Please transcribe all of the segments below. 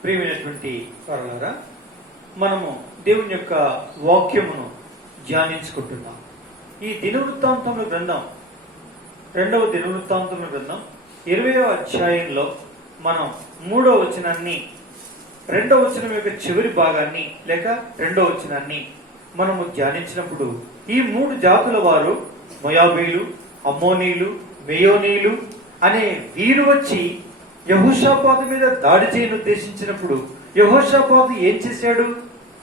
ప్రియమైనటువంటి వారలారా, మనము దేవుని యొక్క వాక్యమును ధ్యానించుకుంటున్నాం. ఈ దినవృత్తాంతముల గ్రంథం, రెండవ దినవృత్తాంతముల గ్రంథం 20వ అధ్యాయంలో మనం 3వ వచనాన్ని, 2వ వచనం యొక్క చివరి భాగాన్ని లేక 2వ వచనాన్ని మనము ధ్యానించినప్పుడు, ఈ 3 జాతుల వారు మోయాబీలు, అమ్మోనీలు, మెయోనీలు అనే వీరు వచ్చి యెహోషాపాతు మీద దాడి చేయను ఉద్దేశించినప్పుడు యెహోషాపాతు ఏం చేశాడు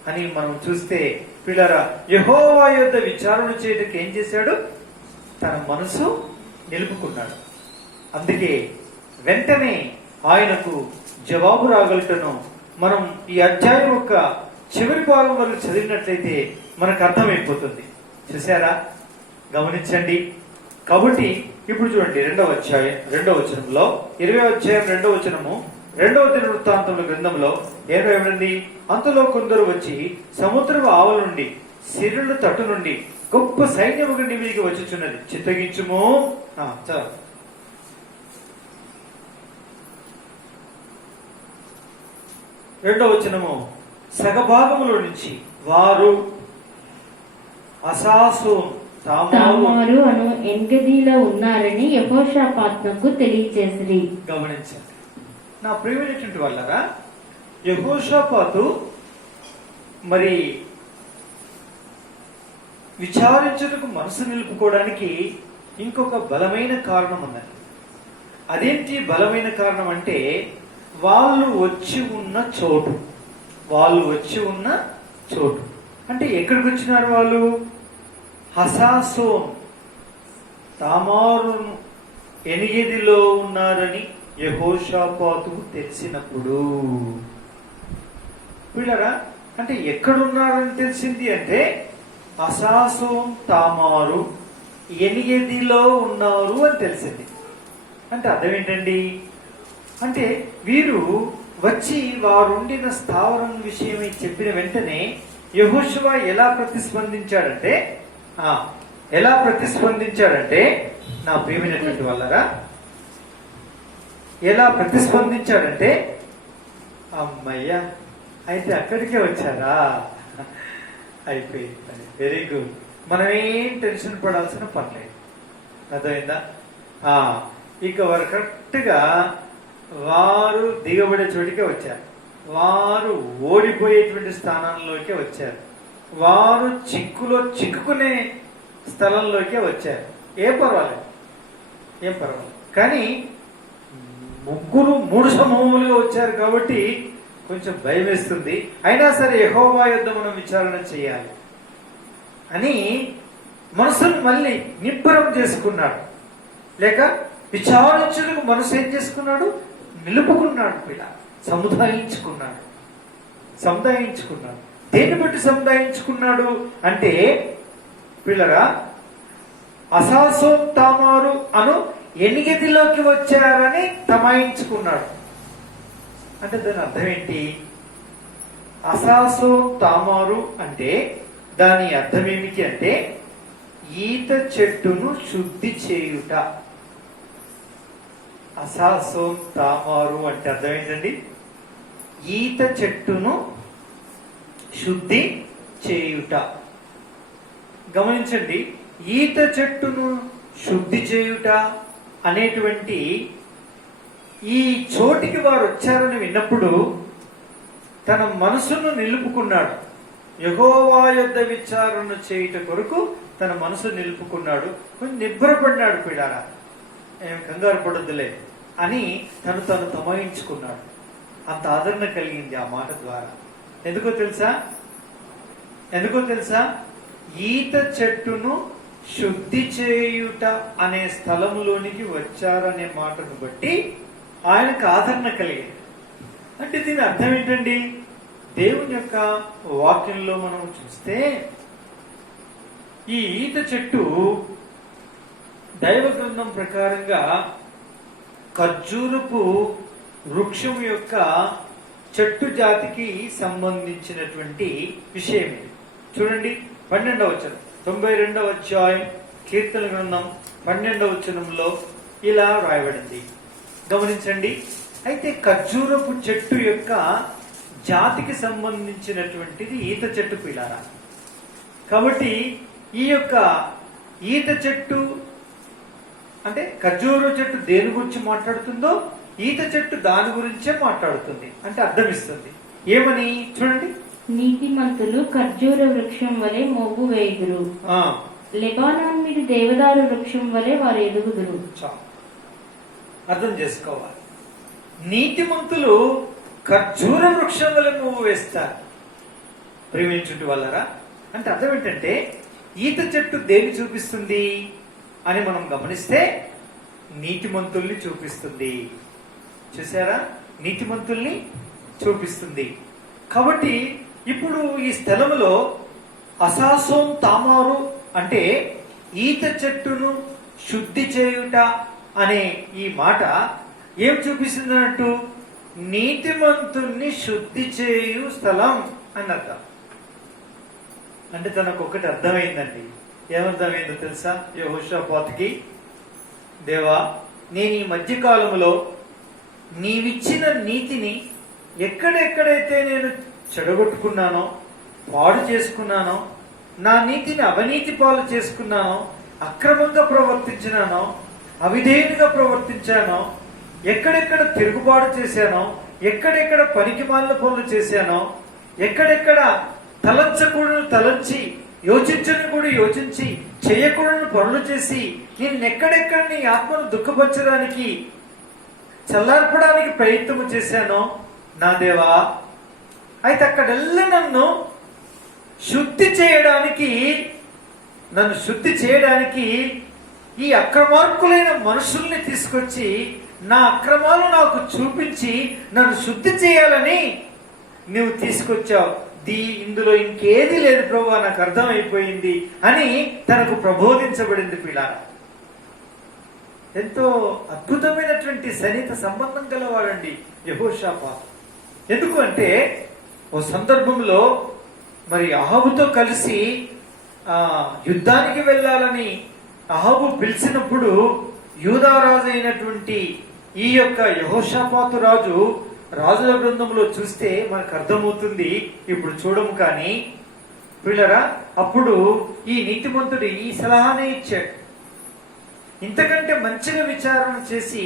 అని మనం చూస్తే, పిల్లరా, యెహోవా యొద్ద విచారణ చేయడానికి ఏం చేశాడు? తన మనసు నిలుపుకున్నాడు. అందుకే వెంటనే ఆయనకు జవాబు రాగలటను మనం ఈ అధ్యాయం యొక్క చివరి భాగం వరకు చదివినట్లయితే మనకు అర్థమైపోతుంది. చూసారా? గమనించండి. కాబట్టి ఇప్పుడు చూడండి, 2వ అధ్యాయం 2వ వచనంలో, 20వ అధ్యాయం 2వ వచనము 2వ దినవృత్తాంతముల గ్రంథంలో ఏమైంది? అంతలో కొందరు వచ్చి సముద్రపు ఆవల నుండి, సిరుల తట్టు నుండి గొప్ప సైన్యము నీ మీదికి వచ్చుచున్నది, చిత్తగించుము. చదువు. 2వ వచనము, సగభాగములో నుంచి వారు అసాసోన్ తామారు అను ఎన్గదీలో ఉన్నారని యెహోషాపాతునకు తెలియచేసిరి. గమనించండి నా ప్రియమైనటువంటి వాళ్ళరా, యెహోషాపాతు మరి విచారించుటకు మనసు నిలుపుకోవడానికి ఇంకొక బలమైన కారణం ఉన్నది. అదేంటి బలమైన కారణం అంటే, వాళ్ళు వచ్చి ఉన్న చోటు అంటే ఎక్కడికి వచ్చినారు వాళ్ళు? హసాసోన్, తామారు ఎనిగేదిలో ఉన్నారని యెహోషాపాతుకు తెలిసినప్పుడు. పిల్లరా, అంటే ఎక్కడున్నారని తెలిసింది అంటే, అసాసోన్ తామారు ఎనిగేదిలో ఉన్నారు అని తెలిసింది. అంటే అర్థం ఏంటండి? అంటే వీరు వచ్చి వారుండిన స్థావరం విషయమై చెప్పిన వెంటనే యెహోషువ ఎలా ప్రతిస్పందించాడంటే, నా ప్రియమైనటువంటి వాళ్ళరా, ఎలా ప్రతిస్పందించాడంటే, అమ్మయ్యా అయితే అక్కడికే వచ్చారా, అయిపోయింది, వెరీ గుడ్, మనమేం టెన్షన్ పడాల్సిన పర్లేదు. అర్థమైందా? ఇక వారు కరెక్ట్గా వారు దిగబడే చోటికే వచ్చారు, వారు ఓడిపోయేటువంటి స్థానంలోకే వచ్చారు, వారు చిక్కుకునే స్థలంలోకే వచ్చారు. ఏం పర్వాలేదు. కానీ ముగ్గురు 3 సమూహములుగా వచ్చారు కాబట్టి కొంచెం భయం వేస్తుంది. అయినా సరే యెహోవా యొద్ద మనం విచారణ చేయాలి అని మనసును మళ్ళీ నిబ్బరం చేసుకున్నాడు, లేక విచారించుటకు మనసు ఏం చేసుకున్నాడు? నిలుపుకున్నాడు. పిల్ల సముదాయించుకున్నాడు. దేన్ని బట్టి సముదాయించుకున్నాడు అంటే, పిల్లరా, అసాసోన్ తామారు అను ఎనిగదిలోకి వచ్చారని తమాయించుకున్నాడు. అంటే దాని అర్థం ఏంటి? అసాసోన్ తామారు అంటే దాని అర్థం ఏమిటి అంటే, ఈత చెట్టును శుద్ధి చేయుట. అసాసోన్ తామారు అంటే అర్థం ఏంటండి? ఈత చెట్టును శుద్ధి చేయుట. గమనించండి, ఈత చెట్టును శుద్ధి చేయుట అనేటువంటి ఈ చోటికి వారు వచ్చారని విన్నప్పుడు తన మనసును నిలుపుకున్నాడు. యెహోవా యొద్ద విచారణ చేయుట కొరకు తన మనసు నిలుపుకున్నాడు. కొంచెం నిబ్బరపడినాడు. పిల్లారా, ఏం కంగారు పడొద్దులే అని తను తమాయించుకున్నాడు. అంత ఆదరణ కలిగింది ఆ మాట ద్వారా. ఎందుకో తెలుసా? ఈత చెట్టును శుద్ధి చేయుట అనే స్థలములోనికి వచ్చారనే మాటను బట్టి ఆయనకు ఆదరణ కలిగింది. అంటే దీని అర్థం ఏంటండి? దేవుని యొక్క వాక్యంలో మనం చూస్తే, ఈ ఈత చెట్టు దైవ గ్రంథం ప్రకారంగా ఖర్జూరపు వృక్షం యొక్క చెట్టు జాతికి సంబంధించినటువంటి విషయం ఇది. చూడండి, 12వ వచనం, 92వ అధ్యాయం కీర్తన గ్రంథం 12వ వచనంలో ఇలా రాయబడింది. గమనించండి, అయితే ఖర్జూరపు చెట్టు యొక్క జాతికి సంబంధించినటువంటిది ఈత చెట్టు పిల్లారా. కాబట్టి ఈ యొక్క ఈత చెట్టు అంటే ఖర్జూర చెట్టు దేని గురించి మాట్లాడుతుందో ఈత చెట్టు దాని గురించే మాట్లాడుతుంది అంటే అర్థమిస్తుంది. ఏమని చూడండి, నీతిమంతులు ఖర్జూర వృక్షం వలె మోపు వేయుదురు, ఆ లెబానాన్ మీద దేవదారు వృక్షం వలె వారు ఎదుగుదురు. చాలు, అర్థం చేసుకోవాలి. నీతిమంతులు ఖర్జూర వృక్షం వల్ల మూవ్ వేస్తారు ప్రేమించుటి వల్లరా. అంటే అర్థం ఏంటంటే ఈత చెట్టు దేన్ని చూపిస్తుంది అని మనం గమనిస్తే నీతిమంతుల్ని చూపిస్తుంది. చూసారా, నీతిమంతుల్ని చూపిస్తుంది. కాబట్టి ఇప్పుడు ఈ స్థలంలో అసాసోం తామారు అంటే ఈత చెట్టును శుద్ధి చేయుట అనే ఈ మాట ఏం చూపిస్తుంది అన్నట్టు, నీతిమంతుణ్ణి శుద్ధి చేయు స్థలం అన్నట్ట. అంటే తనకు ఒకటి అర్థమైందండి. ఏమర్థమైందో తెలుసా యెహోషాపాతుకి, దేవా నేను ఈ మధ్యకాలంలో నీవిచ్చిన నీతిని ఎక్కడెక్కడైతే నేను చెడగొట్టుకున్నానో, పాడు చేసుకున్నానో, నా నీతిని అవినీతి పాలు చేసుకున్నానో, అక్రమంగా ప్రవర్తించినానో, అవిధేయునిగా ప్రవర్తించానో, ఎక్కడెక్కడ తిరుగుబాటు చేశానో, ఎక్కడెక్కడ పనికిమాలిన పనులు చేశానో, ఎక్కడెక్కడ తలంచకూడను తలంచి యోచించని కూడా యోచించి చేయకూడని పనులు చేసి నిన్నెక్కడెక్కడ నీ ఆత్మను దుఃఖపరచడానికి చల్లార్పడానికి ప్రయత్నం చేశానో నా దేవా, అయితే అక్కడెల్లా నన్ను శుద్ధి చేయడానికి ఈ అక్రమార్కులైన మనుషుల్ని తీసుకొచ్చి నా అక్రమాలు నాకు చూపించి నన్ను శుద్ధి చేయాలని నువ్వు తీసుకొచ్చావు. ఇందులో ఇంకేది లేదు ప్రభువా, నాకు అర్థమైపోయింది అని తనకు ప్రబోధించబడింది పిల్లారా. ఎంతో అద్భుతమైనటువంటి సన్నిహిత సంబంధం గలవాడండి యెహోషాపాతు. ఎందుకు అంటే ఓ సందర్భంలో మరి అహాబుతో కలిసి యుద్ధానికి వెళ్ళాలని అహాబు పిలిచినప్పుడు యూదారాజు అయినటువంటి ఈ యొక్క యెహోషాపాతు రాజుల గ్రంథంలో చూస్తే మనకు అర్థమవుతుంది. ఇప్పుడు చూడము కానీ పిల్లరా, అప్పుడు ఈ నీతిమంతుడు ఈ సలహానే ఇచ్చాడు. ఇంతకంటే మంచిగా విచారణ చేసి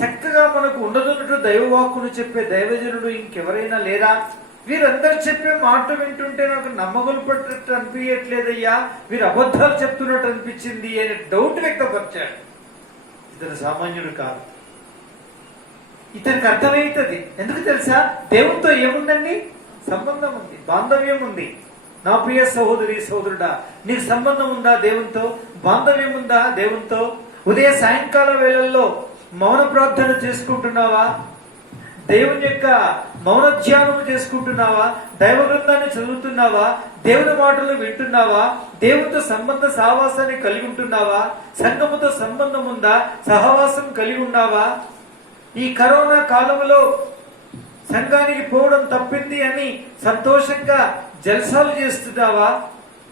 చక్కగా మనకు ఉండదున్నట్టు దైవవాక్కును చెప్పే దైవజనుడు ఇంకెవరైనా లేరా? వీరందరూ చెప్పే మాట వింటుంటే నాకు నమ్మగలు పట్టినట్టు అనిపించట్లేదయ్యా, వీరు అబద్ధాలు చెప్తున్నట్టు అనిపించింది అనే డౌట్ వ్యక్తపరిచాడు. ఇతను సామాన్యుడు కాదు, ఇతనికి అర్థమవుతుంది. ఎందుకు తెలుసా, దేవునితో ఏముందండి? సంబంధం ఉంది, బాంధవ్యం ఉంది. నా ప్రియ సహోదరి సహోదరుడా, నీకు సంబంధం ఉందా దేవునితో? బాంధవ్యం ఉందా దేవునితో? ఉదయ సాయంకాల వేళల్లో మౌన ప్రార్థన చేసుకుంటున్నావా? దేవుని యొక్క మౌన ధ్యానం చేసుకుంటున్నావా? దైవ గ్రంథాన్ని చదువుతున్నావా? దేవుని మాటలు వింటున్నావా? దేవునితో సంబంధ సహవాసాన్ని కలిగి ఉంటున్నావా? సంఘముతో సంబంధం ఉందా? సహవాసం కలిగి ఉన్నావా? ఈ కరోనా కాలంలో సంఘానికి పోవడం తప్పింది అని సంతోషంగా జల్సాలు చేస్తున్నావా?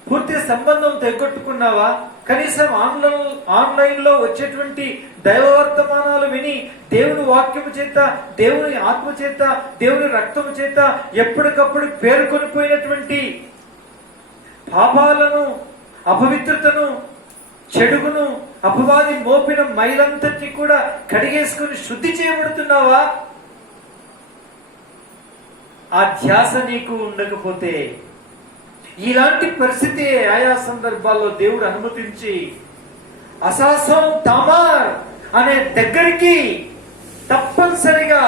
పూర్తి సంబంధం తెగొట్టుకున్నావా? కనీసం ఆన్లైన్ లో వచ్చేటువంటి దైవ వర్తమానాలు విని దేవుని వాక్యము చేత, దేవుని ఆత్మ చేత, దేవుని రక్తము చేత ఎప్పటికప్పుడు పేర్కొనిపోయినటువంటి పాపాలను, అపవిత్రతను, చెడుగును, అపవాది మోపిన మైలంతటి కూడా కడిగేసుకుని శుద్ధి చేయబడుతున్నావా? ఆ ధ్యాస నీకు ఉండకపోతే ఇలాంటి పరిస్థితి ఆయా సందర్భాల్లో దేవుడు అనుమతించి అసాసం తామార్ అనే దగ్గరికి తప్పనిసరిగా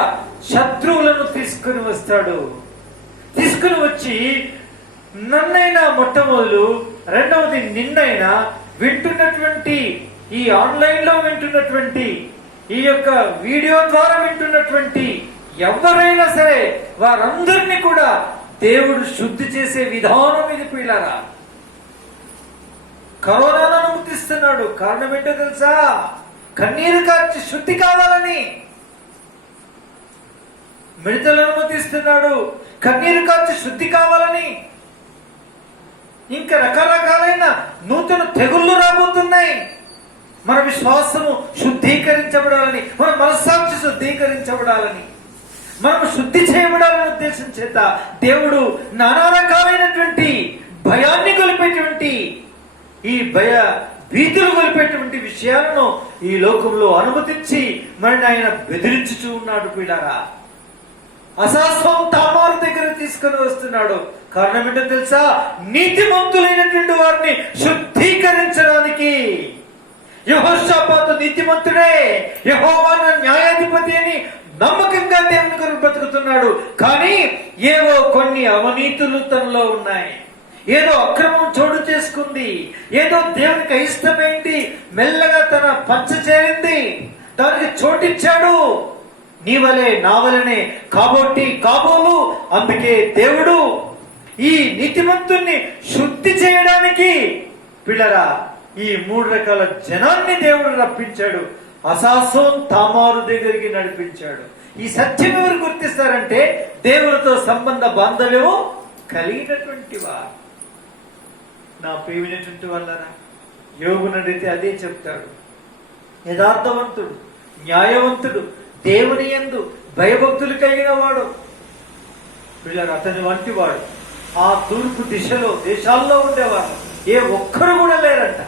శత్రువులను తీసుకుని వస్తాడు. తీసుకుని వచ్చి నన్నైనా మొట్టమొదలు, రెండవది నిన్నైనా వింటున్నటువంటి ఈ ఆన్లైన్ లో వింటున్నటువంటి ఈ యొక్క వీడియో ద్వారా వింటున్నటువంటి ఎవరైనా సరే వారందరినీ కూడా దేవుడు శుద్ధి చేసే విధానం ఇది పిల్లరా. కరోనాను అనుమతిస్తున్నాడు. కారణం ఏంటో తెలుసా? కన్నీరు కార్చి శుద్ధి కావాలని. మిడతలు అనుమతిస్తున్నాడు కన్నీరు కార్చి శుద్ధి కావాలని. ఇంకా రకరకాలైన నూతన తెగుళ్ళు రాబోతున్నాయి. మన విశ్వాసము శుద్ధి శుద్ధీకరించబడాలని, మన మనస్సాక్షి శుద్ధీకరించబడాలని, మనం శుద్ధి చేయబడాలనే ఉద్దేశం చేత దేవుడు నానా రకాలైనటువంటి భయాన్ని కొలిపేటువంటి, ఈ భయ భీతులు కొలిపేటువంటి విషయాలను ఈ లోకంలో అనుమతించి మనని ఆయన బెదిరించుచూ ఉన్నాడు. పిల్లరా, అశాస్త్రం తామారు దగ్గర తీసుకొని వస్తున్నాడు. కారణం ఏంటో తెలుసా? నీతిమంతులైనటువంటి వారిని శుద్ధీకరించడానికి. యెహోషాపాతు నీతిమంతుడే, యెహోవా నా న్యాయాధిపతి అని నమ్మకంగా దేవుని కొరకు బ్రతుకుతున్నాడు. కానీ ఏవో కొన్ని అవినీతులు తనలో ఉన్నాయి. ఏదో అక్రమం చోటు చేసుకుంది, ఏదో దేవునికి అయిష్టమైంది, మెల్లగా తన పంచ చేరింది, దానికి చోటిచ్చాడు. నీ వలే నా వలనే కాబోలు. అందుకే దేవుడు ఈ నీతిమంతుణ్ణి శుద్ధి చేయడానికి పిల్లరా ఈ 3 రకాల జనాన్ని దేవుడు రప్పించాడు. అశాసోం తామారు దగ్గరికి నడిపించాడు. ఈ సత్యం ఎవరు గుర్తిస్తారంటే దేవుడితో సంబంధ బాంధవ్యము కలిగినటువంటి వారు. నా ప్రియమైనటువంటి వాళ్ళరా, యోగును అడిగితే అదే చెప్తాడు. యథార్థవంతుడు, న్యాయవంతుడు, దేవుని యందు భయభక్తులు కలిగిన వాడు. పిల్లలు అతని వంటి వాడు ఆ తూర్పు దేశాల్లో ఉండేవాడు ఏ ఒక్కరు కూడా లేరంట.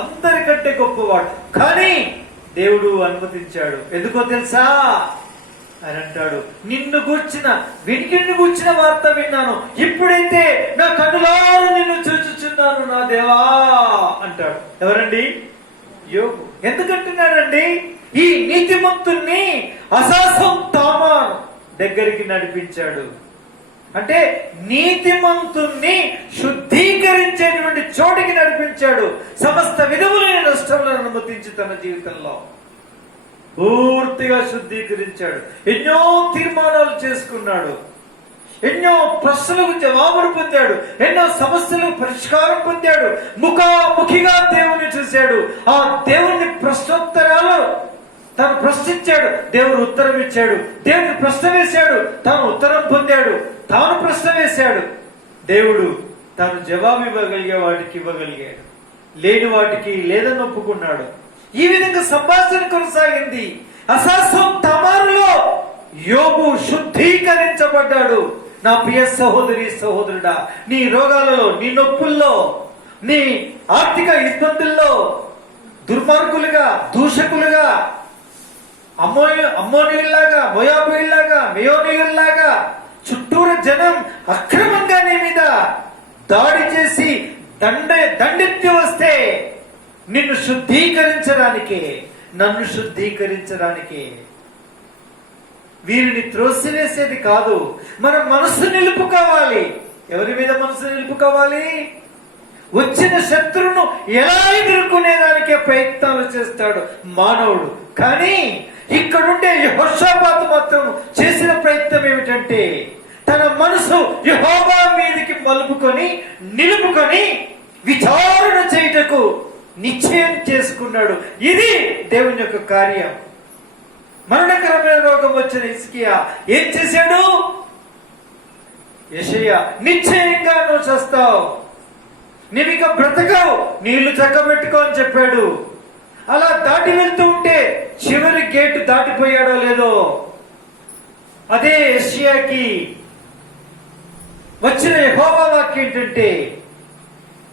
అందరికంటే గొప్పవాడు. కానీ దేవుడు అనుమతించాడు. ఎందుకో తెలుసా? అని అంటాడు, నిన్ను గూర్చిన వార్త విన్నాను, ఇప్పుడైతే నా కన్నులారా నిన్ను చూచుచున్నాను నా దేవా అంటాడు. ఎవరండి? యోగు. ఎందుకంటున్నాడండి? ఈ నీతిమంతుణ్ణి అశాసం తామారు దగ్గరికి నడిపించాడు. అంటే నీతిమంతుణ్ణి శుద్ధీకరించేటువంటి చోటికి నడిపించాడు. సమస్త విధములైన నష్టములను అనుమతించి తన జీవితంలో పూర్తిగా శుద్ధీకరించాడు. ఎన్నో తీర్మానాలు చేసుకున్నాడు, ఎన్నో ప్రశ్నలకు జవాబులు పొందాడు, ఎన్నో సమస్యలకు పరిష్కారం పొందాడు. ముఖాముఖిగా దేవుణ్ణి చూశాడు. ఆ దేవుణ్ణి ప్రశ్నోత్తరాలు తాను ప్రశ్నించాడు, దేవుడు ఉత్తరం ఇచ్చాడు. దేవుడిని ప్రశ్న వేశాడు, తాను ఉత్తరం పొందాడు. తాను ప్రశ్న వేశాడు, దేవుడు తాను జవాబు ఇవ్వగలిగే వాటికి ఇవ్వగలిగాడు, లేని వాటికి లేదని ఒప్పుకున్నాడు. ఈ విధంగా సంభాషణ కొనసాగింది. అశాసం తమారులో యోబు శుద్ధీకరించబడ్డాడు. నా ప్రియ సహోదరి సహోదరుడా, నీ రోగాలలో, నీ నొప్పుల్లో, నీ ఆర్థిక ఇబ్బందుల్లో దుర్మార్గులుగా, దూషకులుగా, అమ్మోనీయుల్లాగా, మోయాబీయుల్లాగా, మెయోనీయుల్లాగా చుట్టూరు జనం అక్రమంగా నీ మీద దాడి చేసి దండెత్తి వస్తే నిన్ను శుద్ధీకరించడానికే, నన్ను శుద్ధీకరించడానికే. వీరిని త్రోసివేసేది కాదు, మన మనసు నిలుపుకోవాలి. ఎవరి మీద మనసు నిలుపుకోవాలి? వచ్చిన శత్రువును ఎలా ఎదుర్కొనేదానికే ప్రయత్నాలు చేస్తాడు మానవుడు. కానీ ఇక్కడుండే యెహోషాపాతు మాత్రం చేసిన ప్రయత్నం ఏమిటంటే తన మనసు యెహోవా మీదకి నిలుపుకొని విచారణ చేయుటకు నిశ్చయం చేసుకున్నాడు. ఇది దేవుని యొక్క కార్యం. మరణకరమైన రోగం వచ్చిన హిజ్కియా ఏం చేశాడు? యెషయా, నిశ్చయంగా నువ్వు చస్తావు, నీవిక బ్రతకవు, నీళ్లు చక్కబెట్టుకో అని చెప్పాడు. అలా దాటి వెళ్తూ ఉంటే చివరి గేటు దాటిపోయాడో లేదో, అదే యెషయాకి వచ్చిన యెహోవా వాక్యం ఏంటంటే,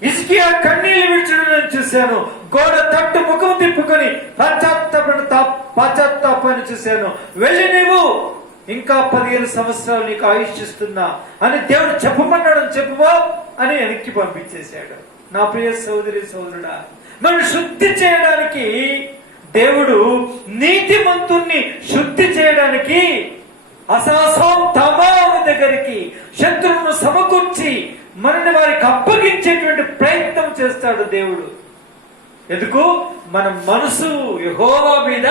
హిజ్కియా కన్నీళ్లు విడిచడం నేను చూశాను, గోడ తట్టు ముఖం తిప్పుకొని పాశ్చాత్తాపాన్ని చూశాను. వెళ్ళి నీవు ఇంకా 15 సంవత్సరాలు నీకు ఆయుష్ిస్తున్నా అని దేవుడు చెప్పమన్నాడని చెప్పువా అని వెనక్కి పంపించేశాడు. నా ప్రియ సోదరి సోదరుడా, మనం శుద్ధి చేయడానికి దేవుడు నీతిమంతుణ్ణి శుద్ధి చేయడానికి అశాసం తమారు దగ్గరికి శత్రువును సమకూర్చి మనని వారికి అప్పగించేటువంటి ప్రయత్నం చేస్తాడు దేవుడు. ఎందుకు? మన మనసు యెహోవా మీద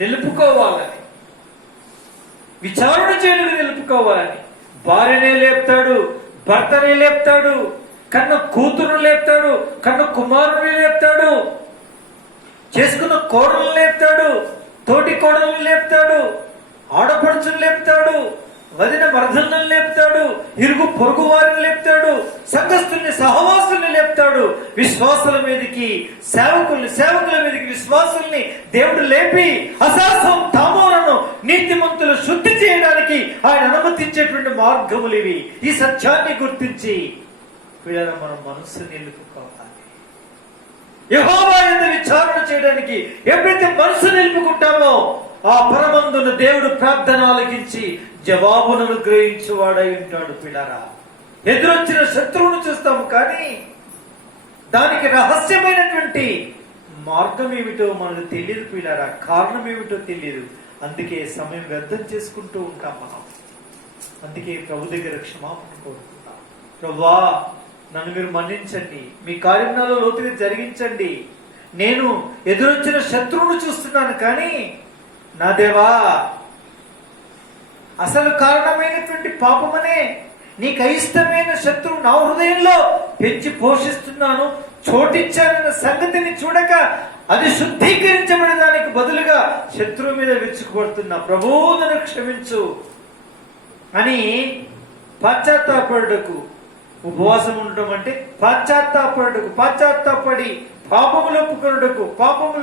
నిలుపుకోవాలని, విచారణ చేయడానికి నిలుపుకోవాలని. భార్యనే లేపుతాడు, భర్తనే లేపుతాడు, కన్న కూతురు లేపుతాడు, కన్న కుమారుని లేపుతాడు, చేసుకున్న కోడలు లేపుతాడు, తోటి కోడలు లేపుతాడు, ఆడపడుచును లేపుతాడు, వదిన మరదలను లేపుతాడు, ఇరుగు పొరుగు వారిని లేపుతాడు, సంఘస్థుల్ని సహవాసుల్ని లేపుతాడు. విశ్వాసుల మీదకి సేవకుల మీదకి విశ్వాసుల్ని దేవుడు లేపి అసాసం తామోలను నీతిమంతులు శుద్ధి చేయడానికి ఆయన అనుమతించేటువంటి మార్గములు ఇవి. ఈ సత్యాన్ని గుర్తించి పిల్లలు మనం మనస్సు నిలుపుకోవాలి. యెహోవా యందు విచారణ చేయడానికి ఎప్పుడైతే మనసు నిలుపుకుంటామో ఆ పరమందున దేవుడు ప్రార్థన ఆలకించి జవాబును అనుగ్రహించువాడై ఉంటాడు. పిల్లరా, ఎదురొచ్చిన శత్రువును చూస్తాము, కానీ దానికి రహస్యమైనటువంటి మార్గం ఏమిటో మనకు తెలియదు. పిల్లరా, కారణం ఏమిటో తెలియదు. అందుకే సమయం వ్యర్థం చేసుకుంటూ ఉంటాం మనం. అందుకే ప్రభు దగ్గర క్షమాపణ కోరుకుంటాం. ప్రభువా, నన్ను మీరు మన్నించండి, మీ కార్యంలో లోతుగా జరిగించండి. నేను ఎదురొచ్చిన శత్రువును చూస్తున్నాను, కానీ నా దేవా, అసలు కారణమైనటువంటి పాపమనే నీకు అయిష్టమైన శత్రువు నా హృదయంలో పెంచి పోషిస్తున్నాను, చోటిచ్చానన్న సంగతిని చూడక అది శుద్ధీకరించబడే దానికి బదులుగా శత్రువు మీద విరుచుకుపడుతున్నా. ప్రభువు నన్ను క్షమించు అని పశ్చాత్తాపడుటకు, ఉపవాసం ఉండటం అంటే పశ్చాత్తాపడి పాపములు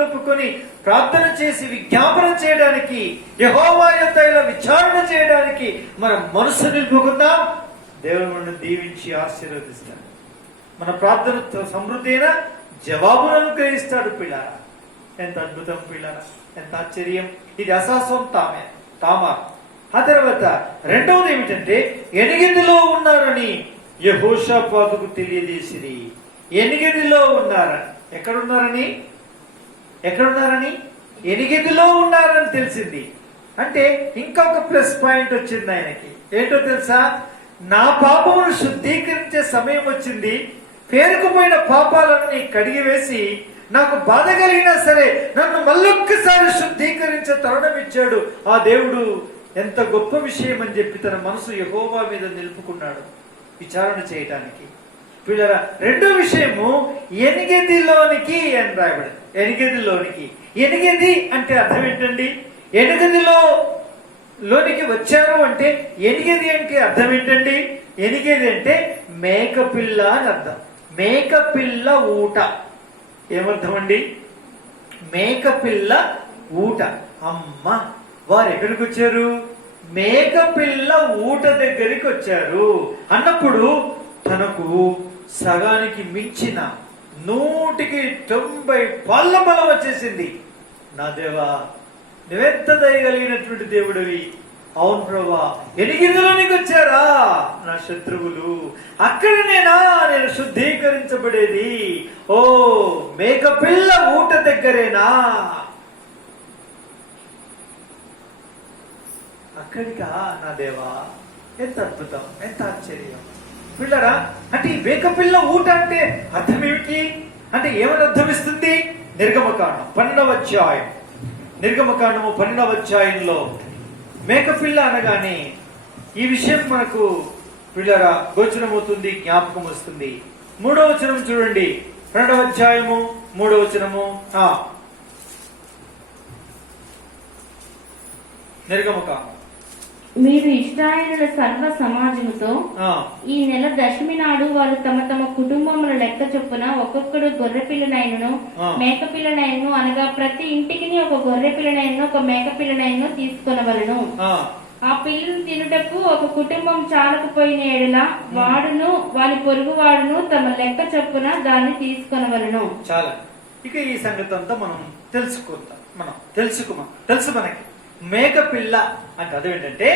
ఒప్పుకొని ప్రార్థన చేసి విజ్ఞాపన చేయడానికి, యెహోవా యొద్ద ఇలా విచారణ చేయడానికి మనం మనసు నిలుపుకుందాం. దేవుడు మనల్ని దీవించి ఆశీర్వదిస్తాడు. మన ప్రార్థన సమృద్ధి అయిన జవాబును అనుగ్రహిస్తాడు. పిల్లారా, ఎంత అద్భుతం పిల్లారా, ఎంత ఆశ్చర్యం. ఇది అసాసం తామార్. ఆ తర్వాత రెండవది ఏమిటంటే ఎనిగిదిలో ఉన్నారని యెహోషాపాతుకు తెలియజేసిరి. ఎనిగిదిలో ఉన్నారని, ఎక్కడున్నారని ఎనిగిదిలో ఉన్నారని తెలిసింది. అంటే ఇంకొక ప్లస్ పాయింట్ వచ్చింది ఆయనకి. ఏంటో తెలుసా? నా పాపమును శుద్ధీకరించే సమయం వచ్చింది. పేరుకుపోయిన పాపాలన్నీ కడిగివేసి నాకు బాధ కలిగినా సరే నన్ను మళ్ళొక్కసారి శుద్ధీకరించే తరుణం ఇచ్చాడు ఆ దేవుడు. ఎంత గొప్ప విషయం అని చెప్పి తన మనసు యెహోవా మీద నిలుపుకున్నాడు విచారణ చేయటానికి. పిల్లరా, రెండో విషయము ఎనిగదిలోనికి అని రాయబడింది. ఎనిగదిలోనికి. ఎనిగది అంటే అర్థం ఏంటండి? లోనికి వచ్చారు అంటే ఎనిగది అంటే అర్థం ఏంటండి? ఎనిగది అంటే మేకపిల్ల అని అర్థం. మేకపిల్ల ఊట. ఏమర్థం అండి? మేకపిల్ల ఊట. అమ్మ, వారు ఎక్కడికి వచ్చారు? మేకపిల్ల ఊట దగ్గరికి వచ్చారు అన్నప్పుడు తనకు సగానికి మించిన 190 పాళ్ళ బలం వచ్చేసింది. నా దేవా, నువ్వెంత దయగలిగినటువంటి దేవుడివి. అవును ప్రభా, ఎనిగిదిలోనికి వచ్చారా నా శత్రువులు? అక్కడనేనా నేను శుద్ధీకరించబడేది? ఓ, మేకపిల్ల ఊట దగ్గరేనా? అక్కడికా? నా దేవా, ఎంత అద్భుతం, ఎంత ఆశ్చర్యం. పిల్లరా, అంటే ఈ మేకపిల్ల ఊట అంటే అర్థం ఏమిటి? అంటే ఏమని అర్థం ఇస్తుంది? నిర్గమకాండం 12వ అధ్యాయం. నిర్గమకాండము 12వ అధ్యాయంలో మేకపిల్ల అనగానే ఈ విషయం మనకు పిల్లరా గోచరమవుతుంది, జ్ఞాపకం వస్తుంది. 3వ వచనం చూడండి. 2వ అధ్యాయము 3వ వచనము. నిర్గమకాండం. మీరు ఇశ్రాయేలుల సర్వ సమాజముతో ఈ నెల దశమి నాడు వారు తమ తమ కుటుంబముల లెక్క చొప్పున ఒక్కొక్కడు గొర్రె పిల్లనైనను మేక పిల్లనైనను, అనగా ప్రతి ఇంటికి ఒక గొర్రె పిల్లనైనను ఒక మేక పిల్లనైనను తీసుకొనవలను. ఆ పిల్లలు తినుటకు ఒక కుటుంబం చాలకపోయిన ఎడల వాడును వాని పొరుగు వాడును తమ లెక్క చొప్పున దాన్ని తీసుకొనవలను. చాలా. ఇక ఈ సంగతి అంతా మనం తెలుసు మనకి. మేకపిల్ల అంటే అదేంటంటే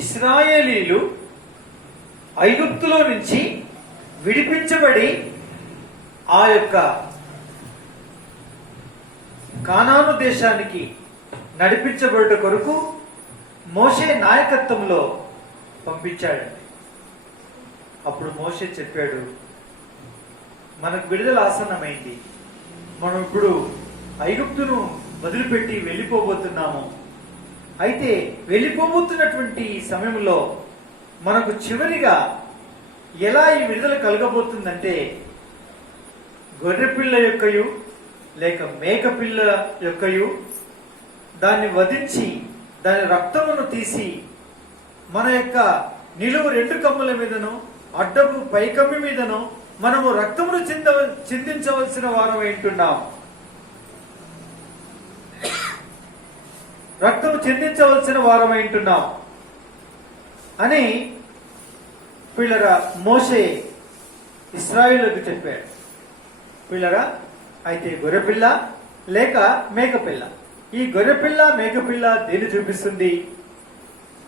ఇశ్రాయేలీలు ఐగుప్తులో నుంచి విడిపించబడి ఆ యొక్క కానాను దేశానికి నడిపించబడుట కొరకు మోషే నాయకత్వంలో పంపించాడండి. అప్పుడు మోషే చెప్పాడు, మనకు విడుదల ఆసన్నమైంది, మనం ఇప్పుడు ఐగుప్తును వదిలిపెట్టి వెళ్ళిపోబోతున్నాము. అయితే వెళ్ళిపోబోతున్నటువంటి సమయంలో మనకు చివరిగా ఎలా ఈ విడుదల కలగబోతుందంటే గొర్రెపిల్ల యొక్కయు లేక మేకపిల్ల యొక్కయు దాన్ని వధించి దాని రక్తమును తీసి మన యొక్క నిలువు 2 కమ్ముల మీదను అడ్డపు పైకమ్మి మీదను మనము రక్తమును చిందించవలసిన వారం ఏంటున్నాం. రక్తము చిందించవలసిన వారం ఏంటున్నాం అని పిల్లరా మోషే ఇశ్రాయేలుకు చెప్పాడు. పిల్లరా, అయితే గొర్రెపిల్ల లేక మేకపిల్ల, ఈ గొర్రెపిల్ల మేకపిల్ల దేని చూపిస్తుంది?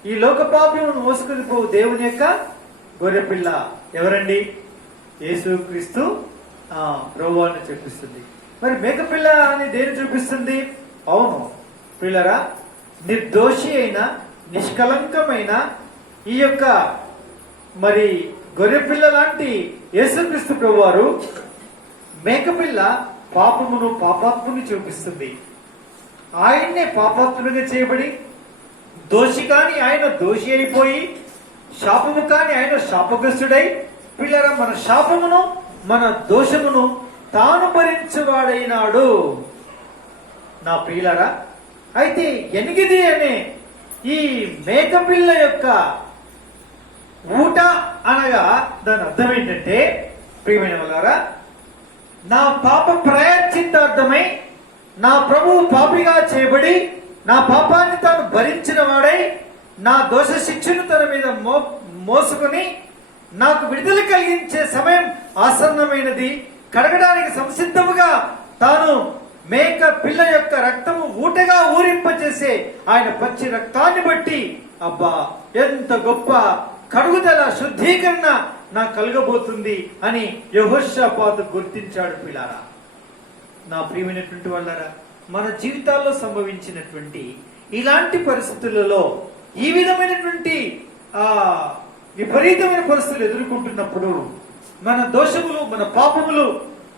ఈ లోక పాపమును మోసుకుని పోవు దేవుని యొక్క గొర్రెపిల్ల ఎవరండి? యేసుక్రీస్తు ప్రభువుని చూపిస్తుంది. మరి మేకపిల్ల అని దేని చూపిస్తుంది? అవును పిల్లరా, నిర్దోషి అయిన నిష్కలంకమైన ఈ యొక్క మరి గొర్రెపిల్ల లాంటి యేసుక్రీస్తు ప్రభువారు మేకపిల్ల పాపమును పాపాత్ముని చూపిస్తుంది. ఆయన్నే పాపాత్మునిగా చేయబడి దోషి కాని ఆయన దోషి అయిపోయి, శాపము కాని ఆయన శాపగ్రస్తుడై, పిల్లరా మన శాపమును మన దోషమును తాను భరించువాడైనాడు. నా ప్రియులరా, అయితే ఎనిగిది అనే ఈ మేకపిల్ల యొక్క ఊట అనగా దాని అర్థం ఏంటంటే, ప్రియమైన వాళ్ళారా, నా పాప ప్రాయశ్చిత్తార్థమై నా ప్రభువు పాపిగా చేయబడి నా పాపాన్ని తాను భరించిన వాడై నా దోష శిక్షను తన మీద మోసుకుని నాకు విడుదల కలిగించే సమయం ఆసన్నమైనది, కడగడానికి సంసిద్ధముగా తాను మేక పిల్ల యొక్క రక్తము ఊటగా ఊరింపచేసే ఆయన పచ్చి రక్తాన్ని బట్టి అబ్బా ఎంత గొప్ప కడుగుదల శుద్ధీకరణ నాకు కలగబోతుంది అని యెహోషాపాతు గుర్తించాడు. పిల్లారా, నా ప్రియమైనటువంటి వాళ్ళారా, మన జీవితాల్లో సంభవించినటువంటి ఇలాంటి పరిస్థితులలో ఈ విధమైనటువంటి విపరీతమైన పరిస్థితులు ఎదుర్కొంటున్నప్పుడు మన దోషములు మన పాపములు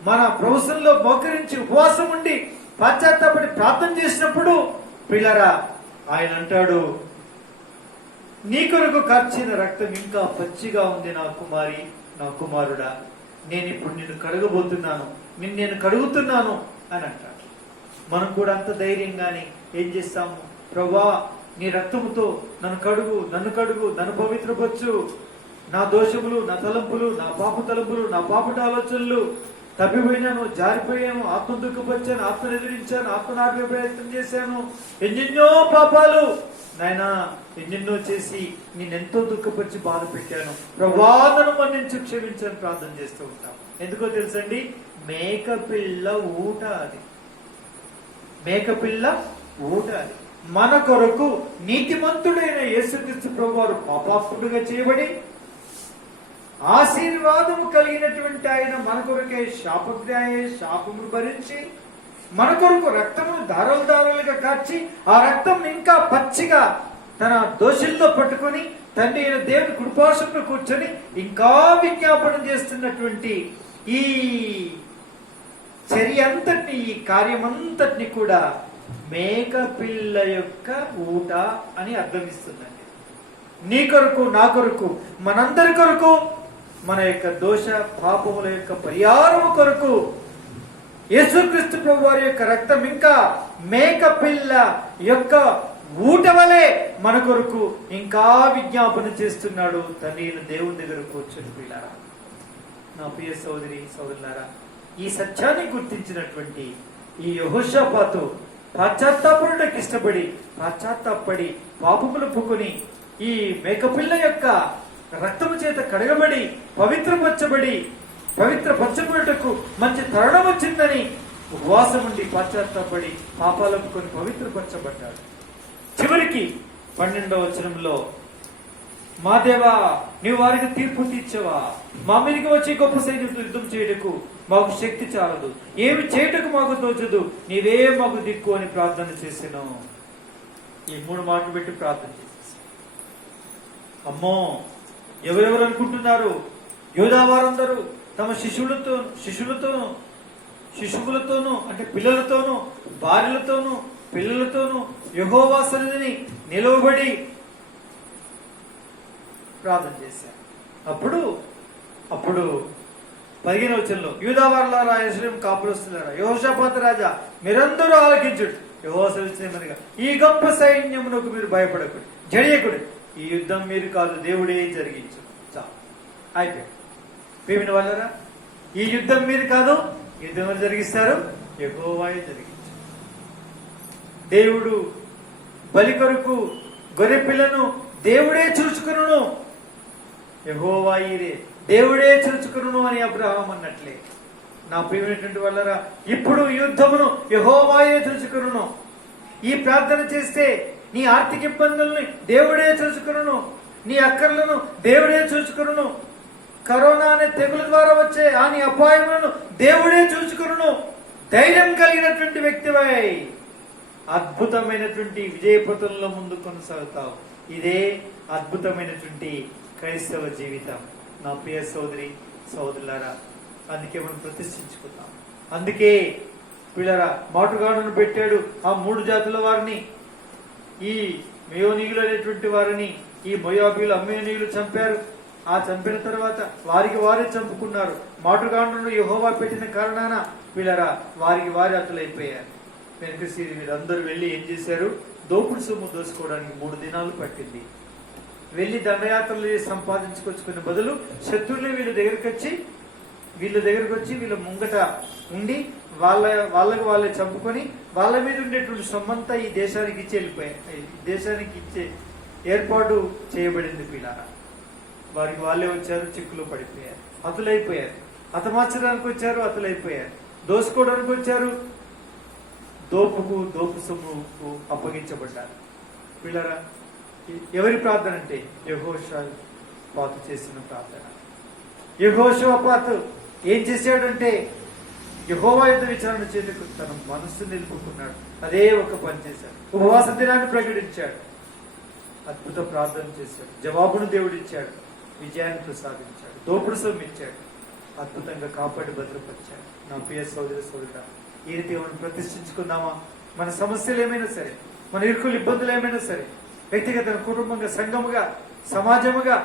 మన ప్రభుత్వంలో మోకరించి ఉపవాసం ఉండి పశ్చాత్తాపడి ప్రార్థన చేసినప్పుడు పిల్లరా ఆయన అంటాడు, నీ కొరకు కార్చిన రక్తం ఇంకా పచ్చిగా ఉంది నా కుమారి, నా కుమారుడా, నేను ఇప్పుడు నిన్ను కడగబోతున్నాను, నేను కడుగుతున్నాను అని అంటాడు. మనం కూడా అంత ధైర్యంగానే ఏం చేస్తాము? ప్రభువా, నీ రక్తముతో నన్ను కడుగు, నన్ను పవిత్రపరచు, నా దోషములు, నా తలంపులు, నా పాప తలంపులు, నా పాపటి ఆలోచనలు, తప్పిపోయినాను, జారిపోయాను, ఆత్మ దుఃఖపరిచాను, ఆత్మను ఎదిరించాను, ఆత్మనార్పే ప్రయత్నం చేశాను, ఎన్నెన్నో పాపాలు నాయనా ఎన్నెన్నో చేసి నేనెంతో దుఃఖపరిచి బాధ పెట్టాను, ప్రభువాను మన్నించి క్షమించని ప్రార్థన చేస్తూ ఉంటాం. ఎందుకో తెలుసండి, మేకపిల్ల ఊట అది, మేకపిల్ల ఊట అది. మన కొరకు నీతిమంతుడైన యేసుక్రీస్తు ప్రభువారు పాపాత్ముడుగా చేయబడి ఆశీర్వాదము కలిగినటువంటి ఆయన మన కొరకే శాపమును భరించి మన కొరకు రక్తమును దారాలుగా కార్చి ఆ రక్తం ఇంకా పచ్చిగా తన దోషుల్లో పట్టుకొని తండ్రి అయిన దేవుని కుడిపార్శ్వంలో కూర్చొని ఇంకా విజ్ఞాపన చేస్తున్నటువంటి ఈ చర్య అంతటిని, ఈ కార్యమంతటిని కూడా మేకపిల్ల యొక్క ఊట అని అర్థమిస్తుందండి. నీ కొరకు, నా కొరకు, మనందరి కొరకు, మన యొక్క దోష పాపముల యొక్క పరిహారము కొరకు యేసుక్రీస్తు ప్రభువారి యొక్క రక్తం ఇంకా మేకపిల్ల యొక్క ఊట వలె మన కొరకు ఇంకా విజ్ఞాపన చేస్తున్నాడు తండ్రి దేవుని దగ్గర కూర్చొని. పిల్లారా, నా ప్రియ సోదరి సోదరులారా, ఈ సత్యాన్ని గుర్తించినటువంటి ఈ యెహోషాపాతు పశ్చాత్తాపడుటకు ఇష్టపడి పశ్చాత్తాపడి పాపములు పుక్కుని ఈ మేకపిల్ల యొక్క రక్తము చేత కడగబడి పవిత్రపరచబడుటకు మంచి తరుణం వచ్చిందని ఉపవాసం ఉండి పశ్చాత్తాపడి పాపాలకు కొని పవిత్రపరచబడ్డాడు. చివరికి 12వ వచనంలో, మా దేవా, నీవు వారికి తీర్పు తీర్చవా, మా మీదకి వచ్చి గొప్ప సైన్యంతో యుద్ధం చేయటకు మాకు శక్తి చాలదు, ఏమి చేయటకు మాకు తోచదు, నీవే మాకు దిక్కు అని ప్రార్థన చేసాను. ఈ 3 మాటలు పెట్టి ప్రార్థన చేసేసి, అమ్మో ఎవరెవరు అనుకుంటున్నారు? యూదా వారందరూ తమ శిశువులతోనూ అంటే పిల్లలతోనూ భార్యలతోనూ పిల్లలతోనూ యెహోవా సన్నిధిని నిలవబడి ప్రార్థన చేశారు. అప్పుడు 15వ వచనంలో, యూదా వారలారా, యెరూషలేము కాపురస్తులారా, యెహోషాపాతు రాజా, మీరందరూ ఆలకించుడు, యెహోవా సెలవిచ్చినదేమనగా, ఈ గొప్ప సైన్యమునకు మీరు భయపడకుడి, జడియకుడి, ఈ యుద్ధం మీరు కాదు, దేవుడే జరిగించు. చాలు, అయిపోయింది. ప్రియమైన వాళ్ళరా, ఈ యుద్ధం మీరు కాదు, యుద్ధం ఎవరు జరిగిస్తారు? యెహోవాయే జరిగించు. దేవుడు బలి కొరకు గొర్రె పిల్లను దేవుడే చూచుకును, యెహోవాయే దేవుడే చూచుకును అని అబ్రహాం అన్నట్లే. నా ప్రియమైనటువంటి వాళ్ళరా, ఇప్పుడు యుద్ధమును యెహోవాయే చూచుకును. ఈ ప్రార్థన చేస్తే నీ ఆర్థిక ఇబ్బందుల్ని దేవుడే చూచుకును, నీ అక్కర్లను దేవుడే చూచుకును, కరోనా అనే తెగుల ద్వారా వచ్చే నీ అపాయములను దేవుడే చూచుకును. ధైర్యం కలిగినటువంటి వ్యక్తివై అద్భుతమైనటువంటి విజయపథంలో ముందు కొనసాగుతావు. ఇదే అద్భుతమైనటువంటి క్రైస్తవ జీవితం. నా ప్రియ సోదరి సోదరులారా, అందుకే మనం ప్రతిష్ఠించుకుందాం. అందుకే పిల్లరా మాటుగాడును పెట్టాడు. ఆ 3 జాతుల వారిని, ఈ మెయోనీయులు అనేటువంటి వారిని ఈ మొయాబీలు అమ్మోనీయులు చంపారు. ఆ చంపిన తర్వాత వారికి వారే చంపుకున్నారు. మాటుగాడును యెహోవా పెట్టిన కారణాన పిల్లరా వారికి వారే అతులైపోయారు. వెనుకసీరి వీరందరూ వెళ్ళి ఏం చేశారు? దోపుడు సొమ్ము దోసుకోవడానికి 3 దినాలు పట్టింది. వెళ్ళి దండయాత్రలు సంపాదించుకొచ్చుకునే బదులు శత్రువులు వీళ్ళ దగ్గరకు వచ్చి వీళ్ళ ముంగట ఉండి వాళ్ళకు వాళ్ళే చంపుకొని వాళ్ళ మీద ఉండేటువంటి సొమ్మంతా ఈ దేశానికి ఇచ్చి వెళ్ళిపోయారు. దేశానికి ఇచ్చే ఏర్పాటు చేయబడింది. పిల్లరా వారికి వాళ్ళే వచ్చారు, చిక్కులో పడిపోయారు, అతులైపోయారు. హతమార్చడానికి వచ్చారు, అతులైపోయారు. దోసుకోవడానికి వచ్చారు, దోపు సొమ్ముకు అప్పగించబడ్డారు. పిల్లరా ఎవరి ప్రార్థన అంటే యెహోషాపాతు చేసిన ప్రార్థన. యెహోషాపాతు ఏం చేశాడంటే యెహోవా యుద్ధ విచారణ చేతుకు తన మనస్సు నిలుపుకున్నాడు. అదే ఒక పని చేశాడు. ఉపవాస దినాన్ని ప్రకటించాడు, అద్భుత ప్రార్థన చేశాడు, జవాబును దేవుడిచ్చాడు, విజయాన్ని ప్రసాదించాడు, దోపుడు సొమ్ము ఇచ్చాడు, అద్భుతంగా కాపాడి భద్రపరిచాడు. నా ప్రియ సోదరి సోదరుడా, ఈ రీతి మనం ప్రతిష్ఠించుకుందామా? మన సమస్యలు ఏమైనా సరే, మన ఇరుకులు ఇబ్బందులు ఏమైనా సరే, వ్యక్తిగత కుటుంబంగా సంఘముగా సమాజముగా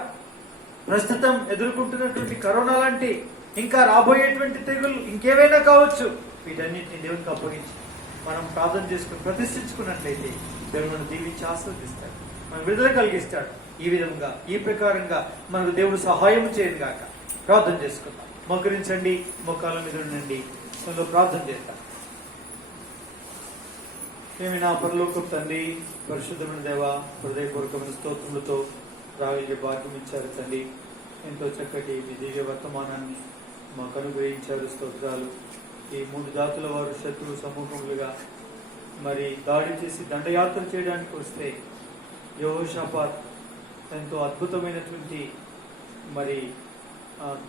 ప్రస్తుతం ఎదుర్కొంటున్నటువంటి కరోనా లాంటి ఇంకా రాబోయేటువంటి తెగులు ఇంకేవైనా కావచ్చు, వీటన్నిటిని దేవునికి అప్పగించి మనం ప్రార్థన చేసుకుని ప్రతిష్ఠించుకున్నట్లయితే దేవుడు మనం దీవించి ఆస్వాదిస్తాడు, మనం విడుదల కలిగిస్తాడు. ఈ విధంగా ఈ ప్రకారంగా మనకు దేవుడు సహాయం చేయదు గాక. ప్రార్థన చేసుకుందాం. మోకరించండి, మోకాల మీద ఉండండి, మనలో ప్రార్థన చేద్దాం. ఏమి నా పరలోకపు తండ్రి, పరిశుద్ధమైన దేవ, హృదయపూర్వకమైన స్తోత్రములతో రాగలిగే భాగ్యం ఇచ్చారు తండ్రి. ఎంతో చక్కటి మీ దివ్య వర్తమానాన్ని మాకు అనుగ్రహించారు. స్తోత్రాలు. ఈ 3 జాతుల వారు శత్రువు సమూహములుగా మరి దాడి చేసి దండయాత్ర చేయడానికి వస్తే యెహోషాపాత్ ఎంతో అద్భుతమైనటువంటి మరి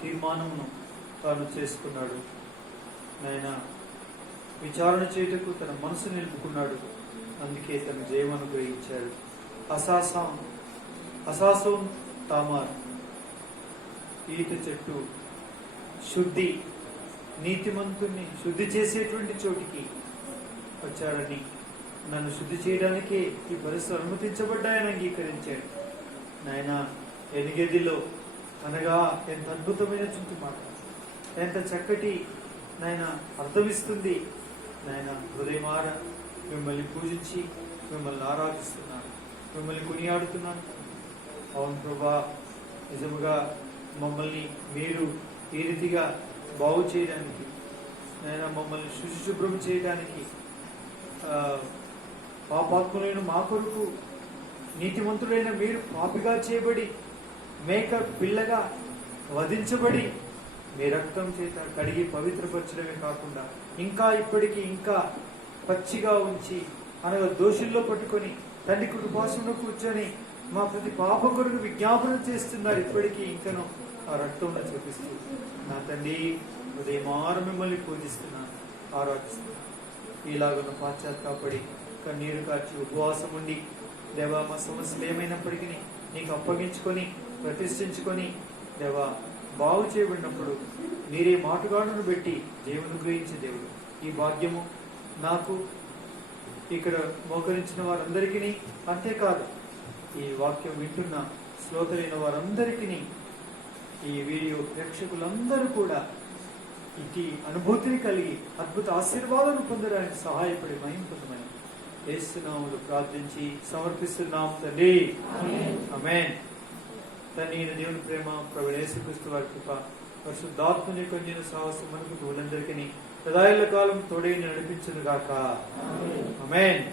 తీర్మానమును తాను చేసుకున్నాడు. ఆయన విచారణ చేయుటకు తన మనసు నిలుపుకున్నాడు. అందుకే తన జయం అనుగ్రహించాడు. అసాసోన్ తామార్ ఈత చెట్టు శుద్ధి, నీతిమంతుణ్ణి శుద్ధి చేసేటువంటి చోటికి వచ్చాడని, నన్ను శుద్ధి చేయడానికే ఈ పరిస్థితులు అనుమతించబడ్డాయని అంగీకరించాడు. నాయన ఎనిగదిలో అనగా ఎంత అద్భుతమైనటువంటి మాట, ఎంత చక్కటి నాయన అర్థమిస్తుంది. నాయన హృదయమార మిమ్మల్ని పూజించి మిమ్మల్ని ఆరాధిస్తున్నాను, మిమ్మల్ని కొనియాడుతున్నాను. అవును ప్రభా, నిజముగా మమ్మల్ని మీరు ఈ రీతిగా బాగు చేయడానికి, నాయన మమ్మల్ని శుభ్రం చేయడానికి, పాపాత్ములైన మా కొరకు నీతిమంతుడైన మీరు పాపిగా చేయబడి మేక పిల్లగా వధించబడి మీ రక్తం చేత కడిగి పవిత్రపరచడమే కాకుండా ఇంకా ఇప్పటికీ ఇంకా పచ్చిగా ఉంచి అనగా దోషుల్లో పట్టుకొని తండ్రి కృపాసనంలో కూర్చొని మా ప్రతి పాప కొరకు విజ్ఞాపన చేస్తున్నారు. ఇప్పటికీ ఇంకను ఆ రక్తంలో చూపిస్తూ నా తండ్రి ఉదయమారు మిమ్మల్ని పూజిస్తున్నాను, ఆరాధిస్తున్నాను. ఇలాగను పాశ్చాత్తాపడి కన్నీరు కార్చి ఉపవాసం ఉండి దేవా మా సమస్యలు ఏమైనప్పటికీ నీకు అప్పగించుకొని ప్రతిష్ఠించుకొని దేవా బాగు చేయబడినప్పుడు మీరే మాటుగాడును పెట్టి దేవుని గ్రహించే దేవుడు. ఈ భాగ్యము నాకు, ఇక్కడ మోకరించిన వారందరికీ, అంతేకాదు ఈ వాక్యం వింటున్న శ్రోతలైన వారందరికీ, ఈ వీడియో ప్రేక్షకులందరూ కూడా ఇటు అనుభూతిని కలిగి అద్భుత ఆశీర్వాదాలను పొందడానికి సహాయపడి మహిమ పొందమని యేసునామములో ప్రార్థించి సమర్పిస్తున్నాం తండ్రి. ఆమేన్. తండ్రి అయిన దేవుని ప్రేమ, ప్రభువైన యేసుక్రీస్తు వారి కృప, పరిశుద్ధాత్మని కొంచెం సాహసం మనకు తోడందరికీ సదాయల కాలం తోడై నడిపించును గాక. ఆమేన్.